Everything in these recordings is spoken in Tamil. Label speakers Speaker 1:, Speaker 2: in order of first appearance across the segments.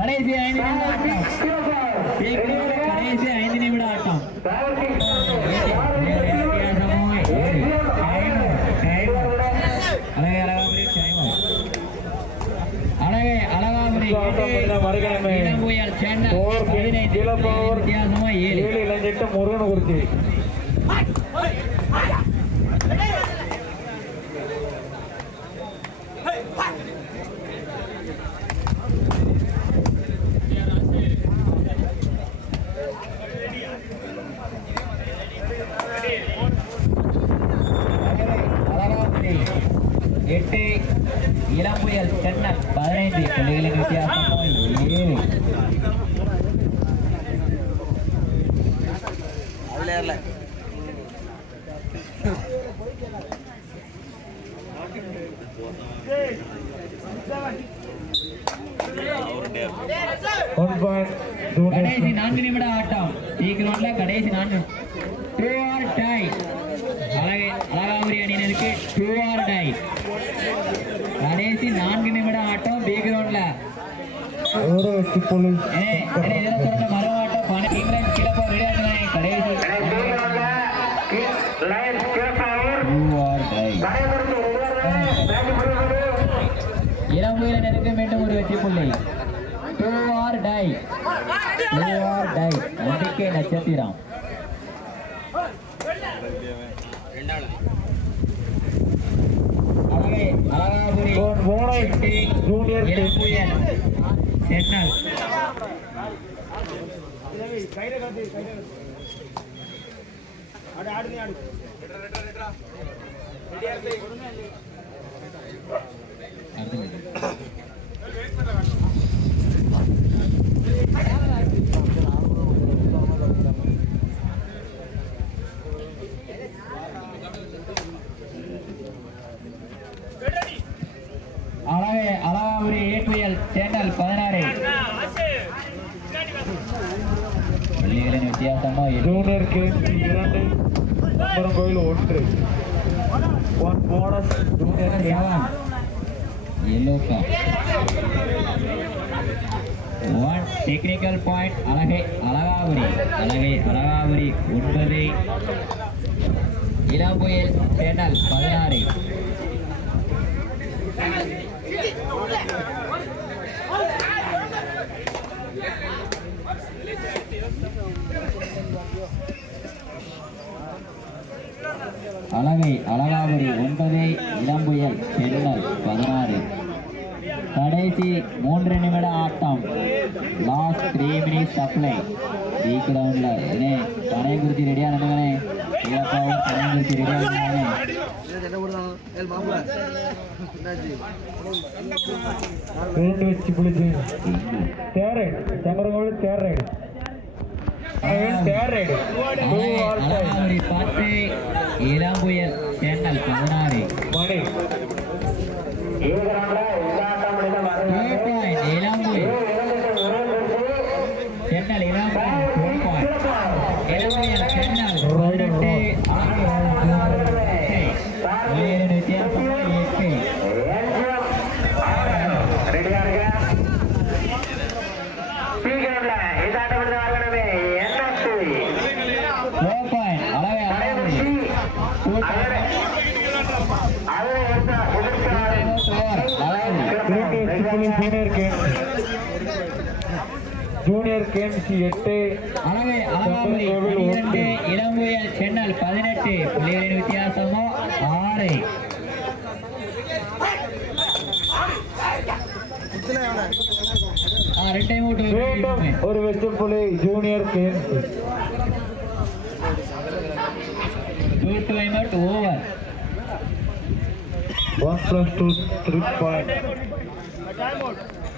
Speaker 1: கடைசி ஐந்து நிமிட ஆட்டம். சீக்கிரம் கடைசி ஐந்து நிமிட ஆட்டம். போர் பதினைந்து. வித்தியாசமோ ஏழு. ஏழு இளஞ்சிட்டு முருகன் அழகாபுரி எட்டு இளம்புயல் சென்னல் பதினைந்து புள்ளிகளின் வித்தியாசம் ஏழு ஒன் பாயிண்ட் கடைசி நான்கு நிமிட ஆட்டம் சீக்கிரம்ல கடைசி நான்கு டூ ஆர் டை அழகை அழகாபுரி அணியினருக்கு டூ ஆர் டை கடைசி நான்கு நிமிட ஆட்டம் பி கிரவுண்ட்ல டை இளம்புயலினருக்கு மீண்டும் ஒரு வெற்றி புள்ளி. Do or die do or die நம்பிக்கை நட்சத்திரம். அழகை அழகாபுரி
Speaker 2: ஒன் போனை ஜூனியர் இளம்புயல் சென்னல் அடுத்து
Speaker 1: அழகே அழகாபுரி ஏற்றுயல் சேனல் பதினாறு பள்ளிகளின் வித்தியாசமா இரு.
Speaker 2: ஜூனியர் கேஎம்சி இரண்டு நம்பரம் கோயில் ஒன்று one bonus
Speaker 1: one technical point அழகை அழகாபுரி அழகை அழகாபுரி ஒன்பது. இளம்புயல் சேனல் பதினாறு. அழகை அழகாபுரி ஒன்பது இளம்புயல் சென்னல் பதினாறு. கடைசி மூன்று நிமிட ஆட்டம். லாஸ்ட் த்ரீ மினிட் சப்ளை டி கிரவுண்ட்ல ஏனே பனையங்குறிச்சி ரெடியா நினைவனே இழப்பாவும் பனையங்குறிச்சி ரெடியா நினைவனே
Speaker 2: ரெண்டு வெற்றி புள்ளி third raid Sankarankodu third raid third raid two all time Alagapuri
Speaker 1: பத்து இளம்புயல் சென்னல் பதினாறு.
Speaker 2: மணி
Speaker 3: Two
Speaker 1: point, இளம்புயல் சென்னல் இளம்புயல் two point. இளம்புயல் சென்னல் பதினெட்டு உயிரின் வித்தியாசம் எட்டு
Speaker 3: ரெடியா இருக்க சீக்கிரம்ல இதாட்ட விடுத வரவே என்எஸ்சி
Speaker 1: Four point, அழகை அழகாபுரி Two point.
Speaker 3: அதை எடுத்த எதிர்க்கிறாரு
Speaker 1: Four, அழகாபுரி
Speaker 2: ரெண்டு வெற்றி புள்ளி ஜூனியர் கேம் கேஎம்சி எட்டு
Speaker 1: அழகை அழகாபுரி பன்னிரண்டு இளம்புயல் சென்னல் பதினெட்டு புள்ளிகளின் வித்தியாசமோ ஆறு.
Speaker 2: ஒரு வெற்றி புள்ளி junior over one plus two three point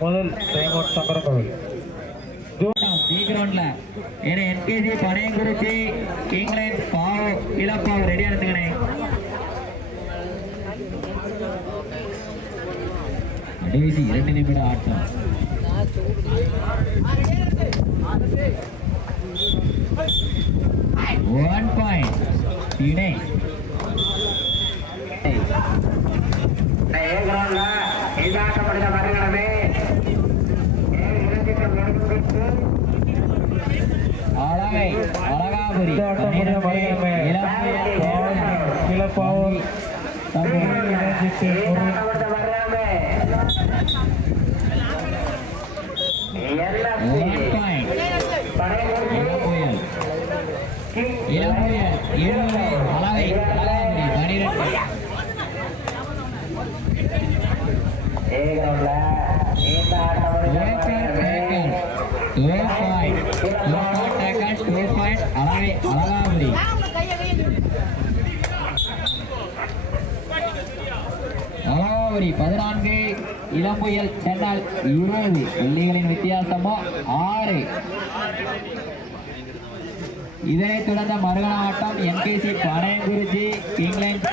Speaker 2: முதல் டைம் அவுட் சங்கரங்கோவில் பி
Speaker 1: கிரவுண்ட்ல ஏன்னா என்கேசி பனையங்குறிச்சி இங்கிலாந்து பாவ் இளப்பாவ் ரெடியா இருந்துங்கண்ணே கடைசி இரண்டு நிமிட ஆட்டம். ஒன் பாயிண்ட் இணை
Speaker 3: ஏ கிரவுண்ட்ல இதாட்ட விடுத வரவே ஏ இருந்துட்டு அழகாபுரி இந்த ஆட்டம் முடிந்த மறுகணமே கிளப்பாவூர் இணைஞ்சிட்டு முருகன் ஆட்டப்படுத்த வருகிறமே ஒன் என்எஸ்சி பாயிண்ட் பனையூர்ஜி இளம்புயல்
Speaker 1: இளம்புயல் இருபது அழகை அழகாபுரி பனிரெண்டு
Speaker 3: ஏ கிரவுண்ட்ல இந்த ஆட்டப்படுத்த
Speaker 1: Breaker, breaker. Two point. Two point tackles, two point. அழகை அழகாபுரி அழகாபுரி பதினான்கு இளம்புயல் சென்னால் இருபது புள்ளிகளின் வித்தியாசமோ ஆறு. இதனைத் தொடர்ந்த மறுகண ஆட்டம் என்கேசி பனையங்குறிச்சி கிங்லைன்ஸ்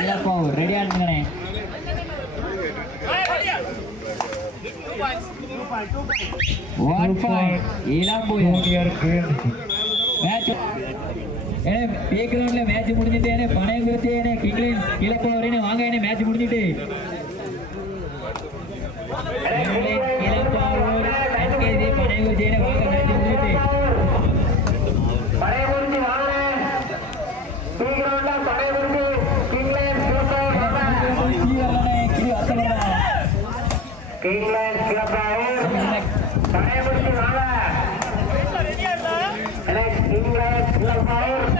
Speaker 1: இழப்பாவூர் ரெடியா கேஎம்சி மேட்ச் ஏனே பே கிரவுண்ட்ல மேட்ச் முடிஞ்சிட்டு ஏனே பணையம் குறித்து ஏனே கிங்லைன் இழப்பாவூர்னு வாங்க ஏனே மேட்ச் முடிஞ்சிட்டு.
Speaker 3: கிங்லேண்ட் கிளப்பாவூர்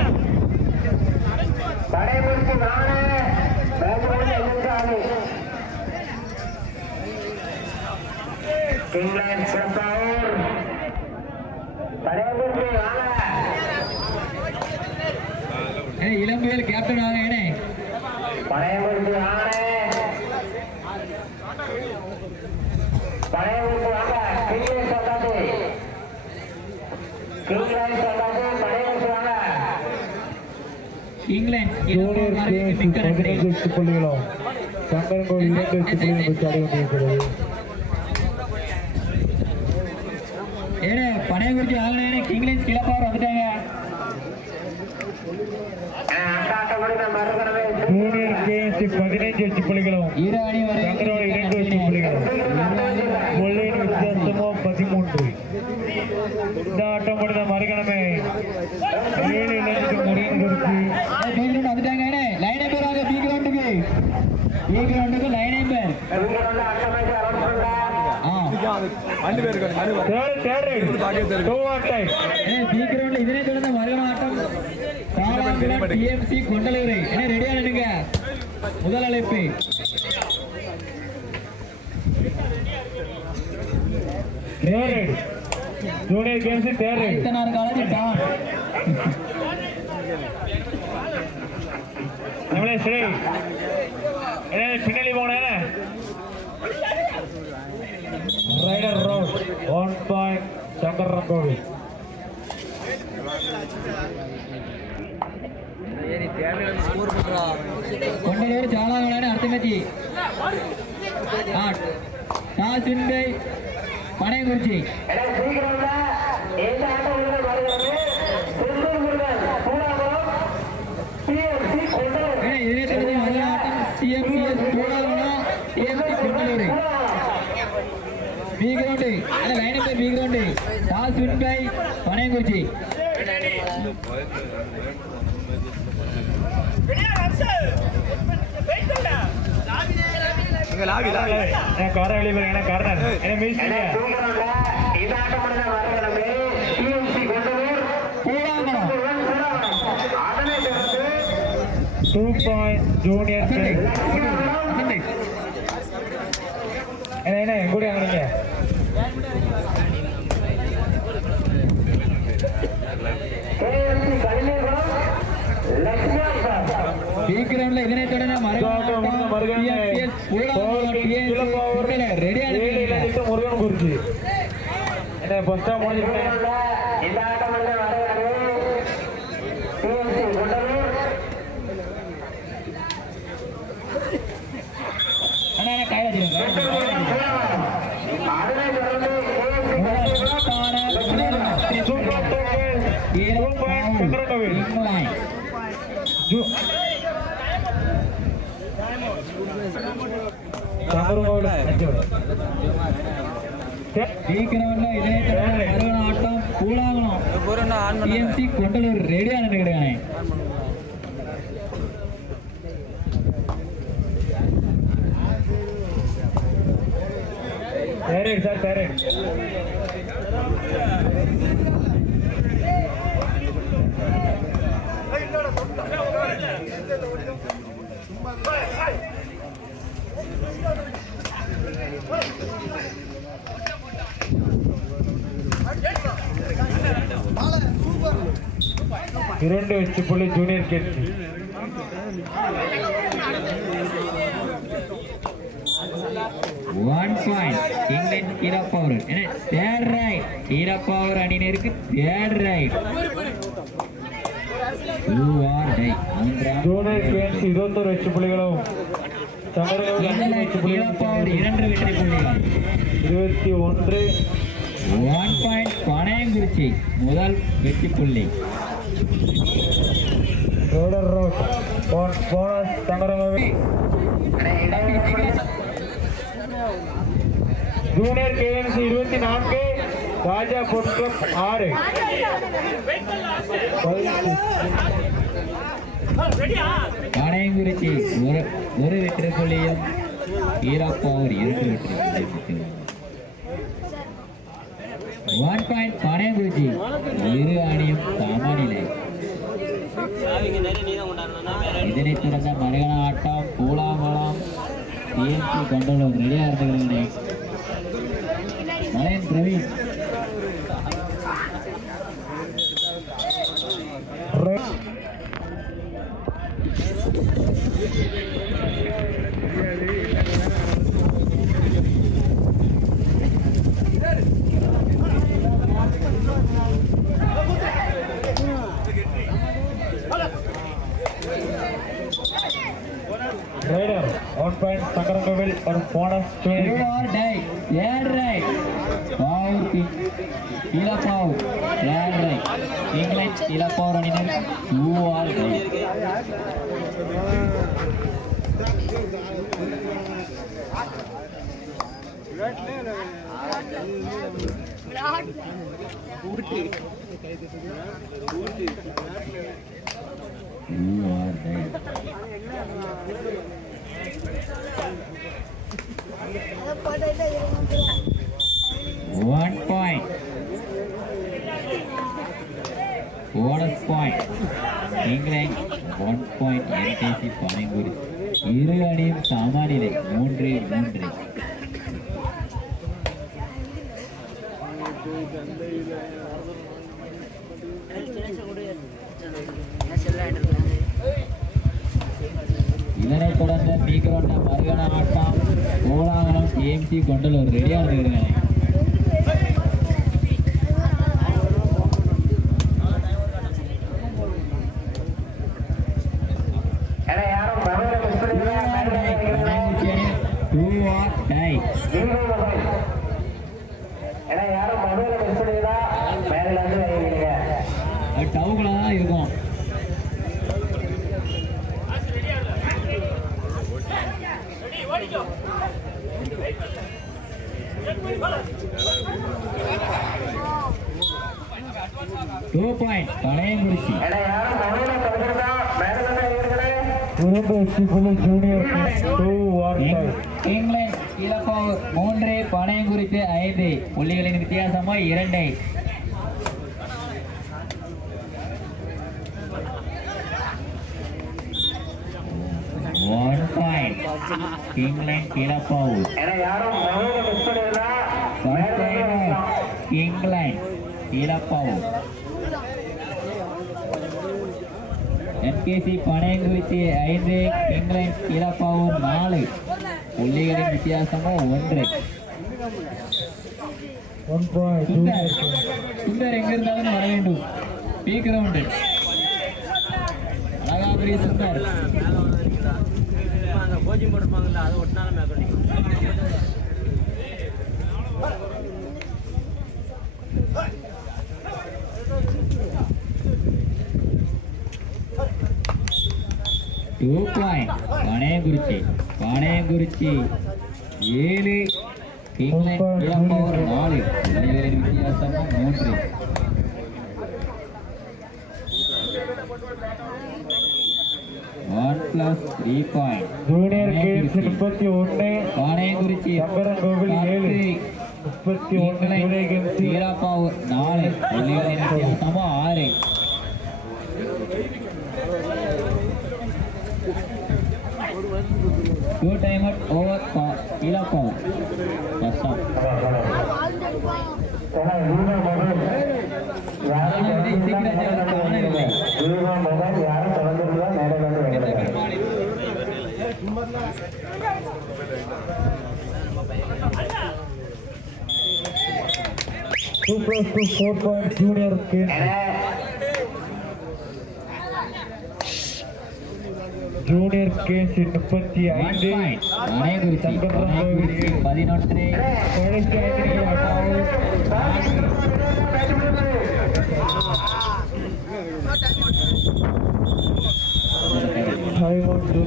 Speaker 3: பனையூர்ஜி வாங்க மேட்ச் முடிஞ்சு எழுந்தாரு
Speaker 1: கேப்டன் ஆக ஏனே
Speaker 3: பழையமுடிச்சு வாங்கனே
Speaker 2: ஜூனியர் நன்றி பதினைந்து எட்டு புள்ளிகளும் சங்கரங்கோல் இரண்டு எட்டு புள்ளிகளும் கொண்டிருக்கிறது வந்துட்டாங்க ஜூனியர் கேஎம்சி பதினைந்து எட்டு புள்ளிகளும் இரு அணி வரை சங்கரங்கோல் இரண்டு எட்டு புள்ளிகளும் முள்ளின் வித்தியாசமோ பதிமூன்று இந்த ஆட்டம் முடிந்த மறுகணமே ஏழு இலக்கு முருகன் குறிச்சி
Speaker 1: பி கிரவுண்ட் வந்துட்டாங்க ஏனே லைன் நம்பர் வாங்க பி கிரவுண்டுக்கு பி கிரவுண்டுக்கு லைன் நம்பர் எதுக்கு அட்டமைச்சு அரசுண்டா ஆ இதனை டிஎம்சி கொண்டலூரை என்ன ரெடியா முதல் அழைப்பு
Speaker 2: ஜூனியர் கேம்ஸ் தேர்வு இத்தனாறு காலேஜ் டான் நம்மளே சரி பின்னாடி போனேன் raider road one point Sankarankovil
Speaker 1: Kondalur சாலாங்களான அடுத்த மேட்ச் டாஸ் வின்பை பனையங்குறிச்சி.
Speaker 3: எல்லாம் சீக்கிரம்ல எந்த ஆட்டம் முடிந்த மறுகணமே செந்தூர் முருகன் கூடாமலம் பிஎம்சி கொண்டலூர்
Speaker 1: ஏன்னா இதனை தொடர்ந்து மறுகண ஆட்டம் CMCS Koodankulam DMC Kondalur B ground அந்த line number B ground toss வின்பை Panaiyankurichi நான் கார வெளியே போறேன் என்ன காரணம் என்ன மிஸ் எல்லாம் சீக்கிரம்ல
Speaker 2: டூ பாயிண்ட் ஜூனியர் கேம்ஸ் அசண்டை
Speaker 1: என்ன என்ன என் கூட அங்கே
Speaker 3: கேஎம்சி கலிமீர்குளம் லட்சுமியாபுரம் பி கிரவுண்ட்ல இதனை தொடர்ந்து மறுகண சிஎம்சிஎஸ் கூடாங்குளம் டிஎம்சி
Speaker 1: கொண்டலூர் ரெடியா
Speaker 2: நிற்கிறீங்க முருகன் குறிச்சி என்ன பஸ்டா
Speaker 3: முடிஞ்சுட்டேன்
Speaker 1: இதனை தொடர்ந்து மறுகண ஆட்டம் கூழாங்கலம் டிஎம்சி கொண்டலூர் ரெடியா நின்றுக்கிறானே
Speaker 2: பேரேட் சார் இரண்டு வெற்றி புள்ளி ஜூனியர் கேட்சி
Speaker 1: ஒன் பாயிண்ட் இங்கிலாந்து ஈரப்பவர் என்ன? தேர்ட் ரைட் ஈரப்பவர் அணியினருக்கு தேர்ட் ரைட்
Speaker 2: இருபத்தொரு வெற்றி புள்ளிகளும்.
Speaker 1: இரண்டு வெற்றி புள்ளிகள்.
Speaker 2: இருபத்தி ஒன்று.
Speaker 1: ஒன் பாயிண்ட் பனையங்குறிச்சி முதல் வெற்றி புள்ளி.
Speaker 2: ரோடர் ரோட் போனஸ் சங்கரகோவில் ஜூனியர் கேஎம்சி இருபத்தி நான்கு ராஜா பொற்கம் ஆறு
Speaker 1: பனையங்குறிச்சி ஒரு ஒரு வெற்றி புள்ளியும் ஈரப்பவர் இரண்டு வெற்றி ஒன் பாயிண்ட் பனையங்குறிச்சி இரு அணியும் சமநிலை இதனைத் தொடர்ந்த மருகன ஆட்டம் கோலாகலம் DMC Kondalur Malaiyan Praveen
Speaker 2: raider one point Sankarankovil ஒரு bonus
Speaker 1: You junior are die. Third right. Power kick. Ila power. Third right. England Ila power அணியினர் You are die. You are die. One point. Bonus point. England one point. NKC பானைங்குடி இரு அணியும் சமநிலை மூன்று மூன்று இதனைத் தொடர்ந்து மீகரொண்ட மருகன ஆட்டம் கோலாகலம் ஏஎம்சி கொண்டலூர் ரெடியாக இருக்கிறேன்
Speaker 3: ஏன்னா யாரும் மறுபடியும் மிஸ்
Speaker 1: பண்ணிடுங்க டூ ஆர் டை
Speaker 3: ஏன்னா யாரும் மறுபடியும் மிஸ் பண்ணிடுதா மேல இருந்து வைக்கிறீங்க
Speaker 1: டவுக்குள்ள தான் இருக்கும் டூ பாயிண்ட் பழையங்குறிச்சி ஏன்னா யாரும் மறுபடியும் தடுக்கிறதா மேல இருந்து வைக்கிறீங்களே இரண்டு வெற்றி புள்ளி junior two one five England இலப்பாவூர் மூன்று பனையங்குறிச்சி ஐந்து புள்ளிகளின் வித்தியாசமா இரண்டு ஒன் பாயிண்ட் இங்கிலாந்து இலப்பாவூர்
Speaker 3: ஏன்னா யாரும்
Speaker 1: இங்கிலாந்து இலப்பாவூர் என்கேசி பனையங்குறிச்சி ஐந்து இங்கிலாந்து இலப்பாவூர் நாலு. புள்ளிகளின் வித்தியாசமும் ஒன்று. சுந்தர் ஜூனியர் சுந்தர் எங்க இருந்தாலும் வர வேண்டும். B ground Alagapuri Sundar. Coaching போட்டிருப்பாங்கல்ல அதை ஒட்டினாலும் மேக்கண்டிங் டூ பாயிண்ட் பனையங்குறிச்சி பனையங்குறிச்சி ஏழு கிங்லைன் இளம்பவர் நாலு அணிகளின் வித்தியாசம் மூன்று one plus three point
Speaker 2: junior games முப்பத்தி ஒன்று
Speaker 1: பாளையங்குறிச்சி
Speaker 2: சங்கரன் கோவில் ஏழு
Speaker 1: முப்பத்தி ஒன்று ஜூனியர் கேம்ஸ் வீராப்பாவூர் நாலு அணிகளின் வித்தியாசமும் ஆறு டூ டைம் அவுட் ஓவர் வீராப்பாவூர் கஷ்டம் யாரும் தொடர்ந்து நேரம்
Speaker 2: வந்து two plus two four point junior games junior games முப்பத்தி
Speaker 1: ஐந்து பாளையங்குறிச்சி பாளையங்குறிச்சி பதினொன்று கடைசி ஐந்து ஆட்டாவும்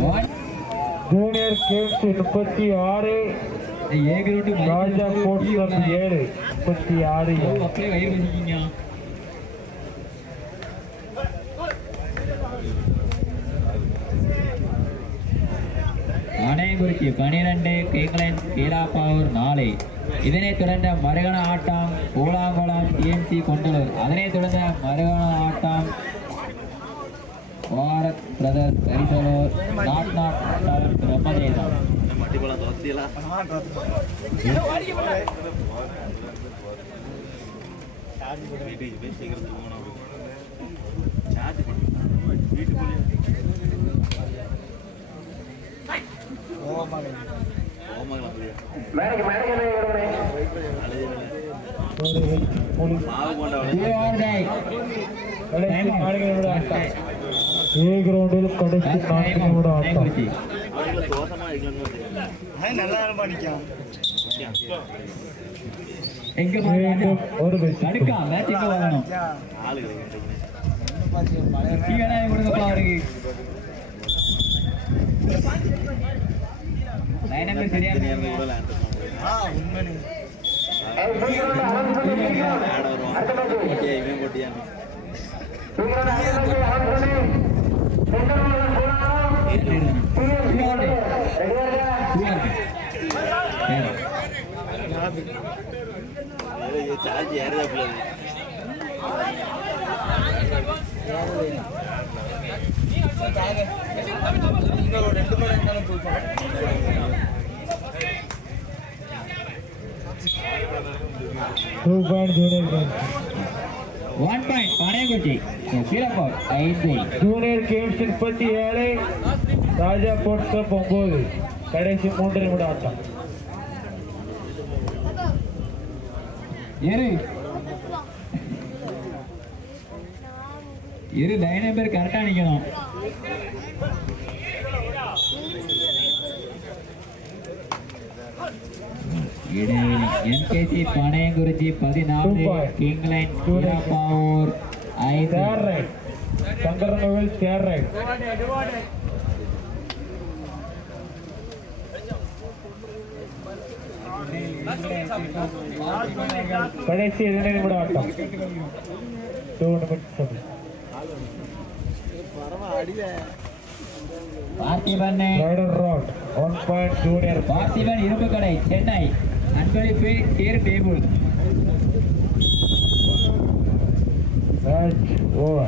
Speaker 2: ஒன் ஜூனியர் கேம்ஸ் முப்பத்தி ஆறு A ground Raja sports club ஏழு முப்பத்தி ஆறு
Speaker 1: அப்படியே வயிறு வச்சுக்கிங்க பனிரெண்டு கிங்லைன் கீழாப்பாவூர் நாளை. இதனைத் தொடர்ந்த மருகண ஆட்டம் கூழாங்குளம் டிஎம்சி கொண்டலூர். அதனைத் தொடர்ந்த மருகண ஆட்டம் பாரத் பிரதர் கரிசலூர் நாட் நாட் பிரம்மதேசம். சார்ஜ் பண்ணி
Speaker 3: வீட்டுக்குள்ளே Two or die. கடைசி நான்கு நிமிட ஆட்டம் ஏ கிரவுண்டில் கடைசி நான்கு
Speaker 2: நிமிட
Speaker 1: ஆட்டம் ஆணையங்குறிச்சி எங்க
Speaker 2: மீண்டும் ஒரு
Speaker 1: தடுக்கா மேட்ச் எங்க வரணும் டீ கொடுங்கப்பா அவருக்கு லைன்
Speaker 4: நம்பர் சரியா
Speaker 2: இருந்தீங்க charge ஏறதாப்புல two point junior
Speaker 1: one point பனையங்குச்சி சீரப்பா ஐந்து
Speaker 2: ஜூனியர் கேம்ஸ் முப்பத்தி ஏழு ராஜா ஸ்போர்ட்ஸ் கிளப் ஒன்பது கடைசி மூன்று நிமிட ஆட்டம்
Speaker 1: இரு இரு லைன் நம்பர் கரெக்டா நிக்கணும். இடைவெளி என்கேசி பனையங்குறிச்சி பதினாலு. கிங்லைன் சூரப்பாவூர்
Speaker 2: ஐந்து. சங்கரனவில் தேர் ரைட்
Speaker 1: கடைசி இரண்டு நிமிட ஆட்டம் Parthiban.
Speaker 2: Raid one point junior.
Speaker 1: Parthiban இரும்பு கடை சென்னை. அன்பளிப்பு தேர் டேபிள் மேட்ச் ஓவர்